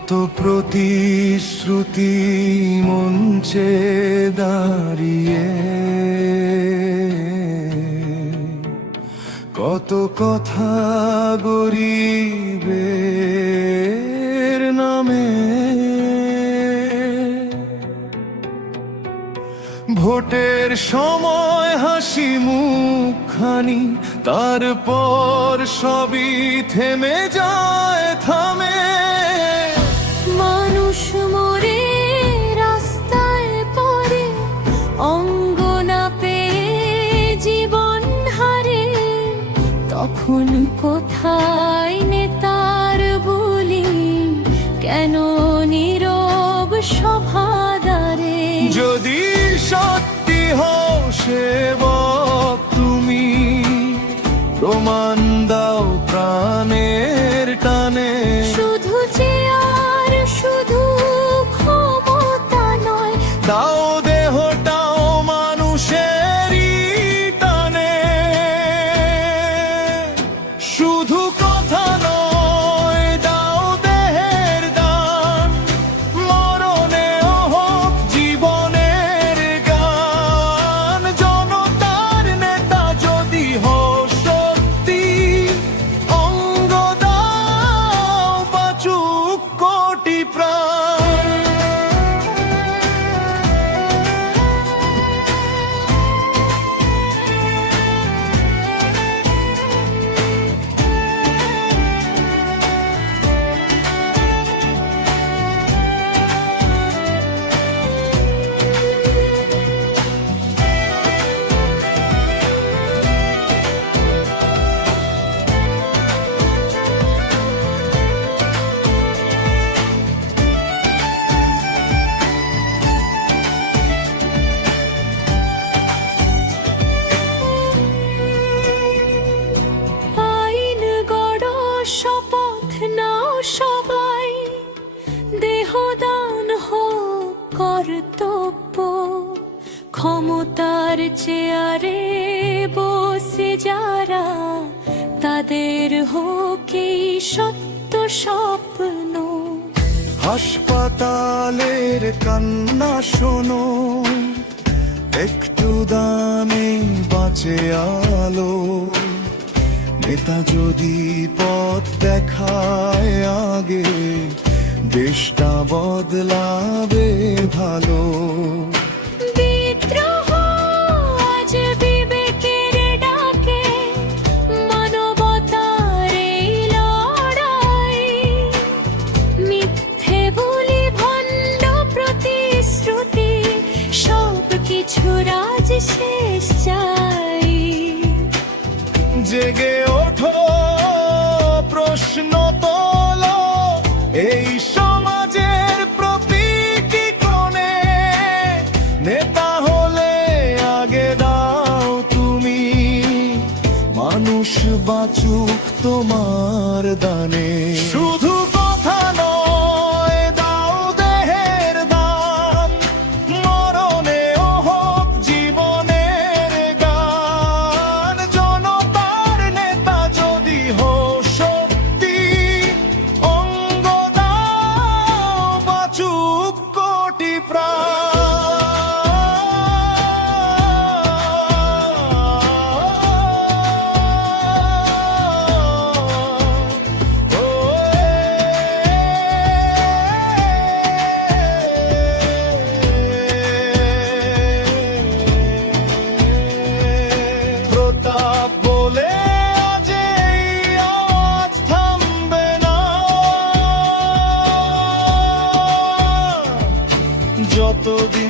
কত প্রতিশ্রুতি মঞ্চে দাঁড়িয়ে, কত কথা গরিবের নামে। ভোটের সময় হাসি মুখখানি, তারপর সবই থেমে যায়, থামে। মানুষ মরে রাস্তায় পড়ে, অঙ্গ না পেয়ে জীবন হারে। তখন কোথায় নেতার বলি, কেন নীরব সভাদারে? যদি সত্যি হও সেবক তুমি, প্রমাণ দাও প্রাণের টানে। শুধু চেয়ার, শুধু ক্ষমতা নয়, দাও দেহটাও মানুষেরই টানে। শুধু কথা নয়, দাও দেহের দান, মরণেও হোক জীবনের গান। জনতার নেতা যদি হও সত্যি, অঙ্গ দাও বাঁচুক কোটি প্রাণ। আইন গড় শপথ নাও সবাই, দেহদান হোক কর্তব্য। ক্ষমতার চেয়ারে বসে যারা, তাদের হোক এই সত্য স্বপ্ন। হাসপাতালের কান্না শোনো, একটু দামে বাঁচে আলো। নেতা যদি পথ দেখায় আগে, দেশটা বদলাবে ভালো। বিদ্রোহ আজ বিবেকের ডাকে, মানবতার এই লড়াই। মিথ্যে বলি ভণ্ড প্রতিশ্রুতি, সব কিছুর আজ শেষ চাই। জেগে ওঠো, প্রশ্ন তোলো, এই সমাজের প্রতিটি কোণে। নেতা হলে আগে দাও তুমি, মানুষ বাঁচুক তোমার দানে। শুধু কথা নয়, দাও দেহের দান, মরণেও হোক জীবনের গান। জনতার নেতা যদি হও সত্যি, অঙ্গ দাও বাঁচুক কোটি প্রাণ। প্রতাপ বলে আজ এই আওয়াজ থামবে না, যতদিন